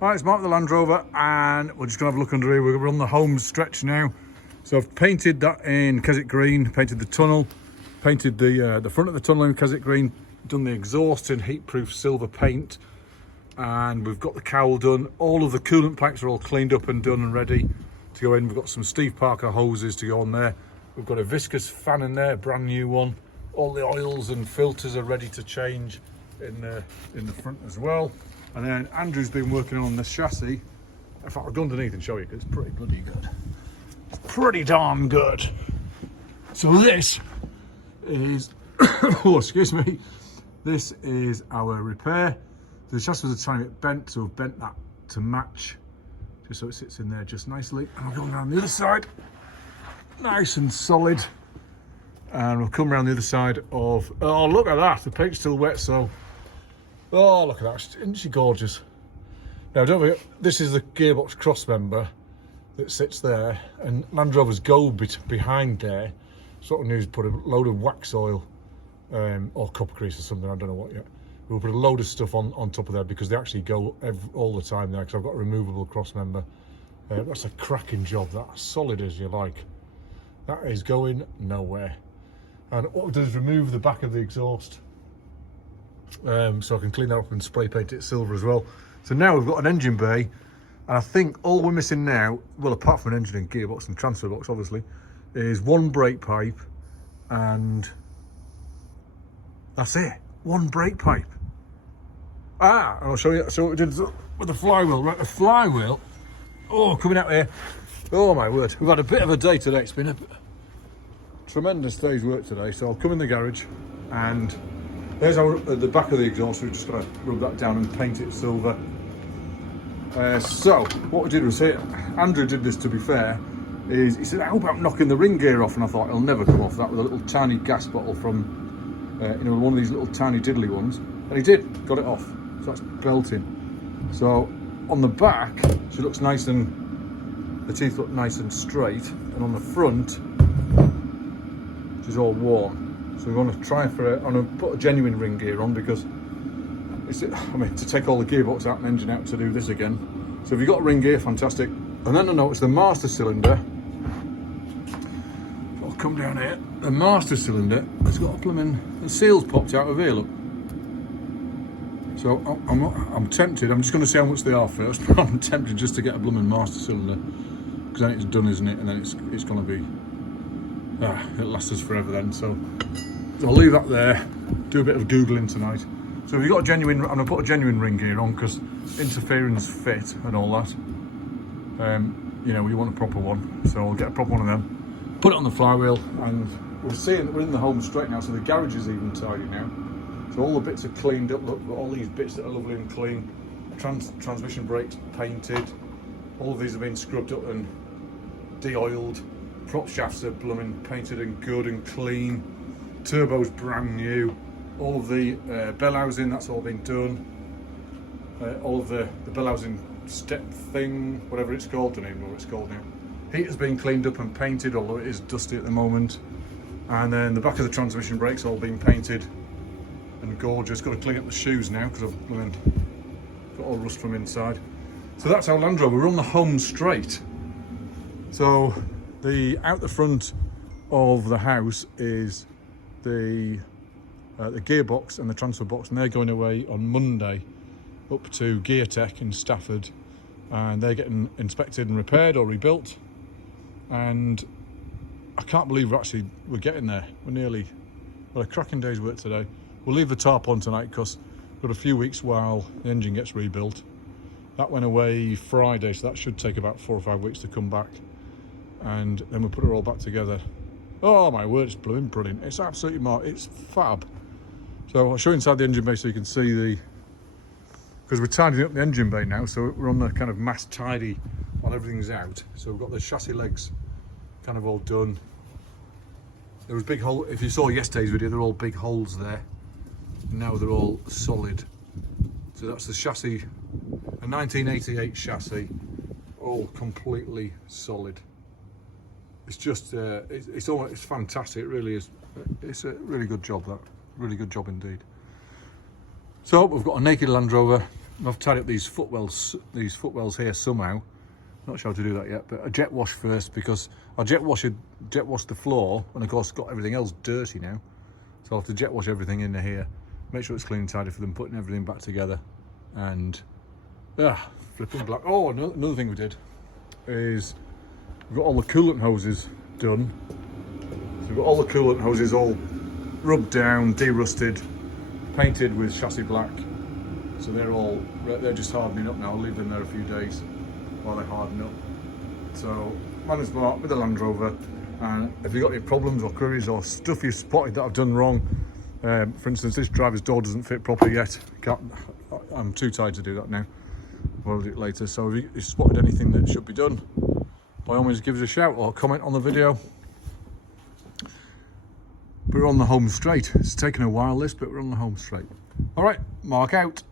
Right, it's Mark the Land Rover, and we're just going to have a look under here. We're on the home stretch now. So I've painted that in Keswick green, painted the tunnel, painted the front of the tunnel in Keswick green, done the exhaust in heat-proof silver paint, and we've got the cowl done. All of the coolant pipes are all cleaned up and done and ready to go in. We've got some Steve Parker hoses to go on there. We've got a viscous fan in there, brand new one. All the oils and filters are ready to change in the front as well. And then Andrew's been working on this chassis. In fact, I'll go underneath and show you because it's pretty bloody good. It's pretty darn good. So this is, oh, excuse me. This is our repair. The chassis was a tiny bit bent, so we've bent that to match, just so it sits in there just nicely. And we're going around the other side, nice and solid. And we'll come around the other side of, oh, look at that, the paint's still wet, so, oh, look at that, isn't she gorgeous? Now, don't forget, this is the Gearbox Crossmember that sits there, and LandRover's go behind there, sort of needs to put a load of wax oil, or copper grease or something, I don't know what yet. We'll put a load of stuff on top of there because they actually go all the time there, because I've got a removable crossmember. That's a cracking job, that, solid as you like. That is going nowhere. And what we've done is remove the back of the exhaust, so I can clean that up and spray paint it silver as well. So now we've got an engine bay, and I think all we're missing now, well, apart from an engine and gearbox and transfer box obviously, is one brake pipe, and that's it, one brake pipe. And I'll show you, so what we did with the flywheel, right, the flywheel, oh, coming out here, oh my word, we've had a bit of a day today. It's been a tremendous day's work today. So I'll come in the garage, and there's the back of the exhaust. We've just got to rub that down and paint it silver. So what we did was here, Andrew did this, to be fair, is he said, how about knocking the ring gear off? And I thought, it'll never come off that with a little tiny gas bottle from one of these little tiny diddly ones. And he did, got it off. So that's belting. So on the back, she looks nice, and the teeth look nice and straight, and on the front is all worn. So we want to try for I'm going to put a genuine ring gear on, because it's, I mean, to take all the gearbox out and engine out to do this again. So if you've got a ring gear, fantastic. And then I noticed the master cylinder, I'll come down here, the master cylinder has got a blooming, the seal's popped out of here, look. So I'm tempted, I'm just going to see how much they are first, but I'm tempted just to get a blooming master cylinder, because then it's done, isn't it? And then it's going to be, it'll last us forever then. So I'll leave that there, do a bit of Googling tonight. So if you've got a genuine, I'm going to put a genuine ring gear on, because interference fit and all that. You know, you want a proper one. So I'll get a proper one of them, put it on the flywheel, and we're seeing that we're in the home straight now, so the garage is even tidy now. So all the bits are cleaned up, look, all these bits that are lovely and clean. Transmission brakes painted. All of these have been scrubbed up and de-oiled. Prop shafts are blooming painted and good and clean. Turbo's brand new. All of the bell housing, that's all been done. All of the bell housing step thing, whatever it's called, I don't even know what it's called now. Heater's been cleaned up and painted, although it is dusty at the moment. And then the back of the transmission brakes all been painted and gorgeous. Got to clean up the shoes now because I've got all rust from inside. So that's our LandRover. We're on the home straight. So out the front of the house is the gearbox and the transfer box, and they're going away on Monday up to Gear Tech in Stafford, and they're getting inspected and repaired or rebuilt. And I can't believe we're getting there. We're nearly, well, a cracking day's work today. We'll leave the tarp on tonight because we've got a few weeks while the engine gets rebuilt. That went away Friday, so that should take about 4 or 5 weeks to come back, and then we'll put it all back together. Oh my word, it's blooming brilliant. It's absolutely it's fab. So I'll show you inside the engine bay so you can see because we're tidying up the engine bay now, so we're on the kind of mass tidy while everything's out. So we've got the chassis legs kind of all done. There was big hole, if you saw yesterday's video, they're all big holes there. Now they're all solid. So that's the chassis, a 1988 chassis, all completely solid. It's just, it's fantastic, it really is. It's a really good job, that. Really good job indeed. So we've got a naked LandRover, I've tied up these footwells here somehow. Not sure how to do that yet, but a jet wash first, because I jet wash the floor, and of course got everything else dirty now. So I'll have to jet wash everything in here, make sure it's clean and tidy for them, putting everything back together, and flipping black. Oh, another thing we did is we've got all the coolant hoses done. So we've got all the coolant hoses all rubbed down, de-rusted, painted with chassis black. So they're just hardening up now. I'll leave them there a few days while they harden up. So managed mark with the LandRover, and if you've got any problems or queries or stuff you've spotted that I've done wrong, for instance, this driver's door doesn't fit properly yet. I'm too tired to do that now. I'll do it later. So if you spotted anything that should be done, by all means give us a shout or comment on the video. We're on the home straight. It's taken a while this, but we're on the home straight. All right, mark out.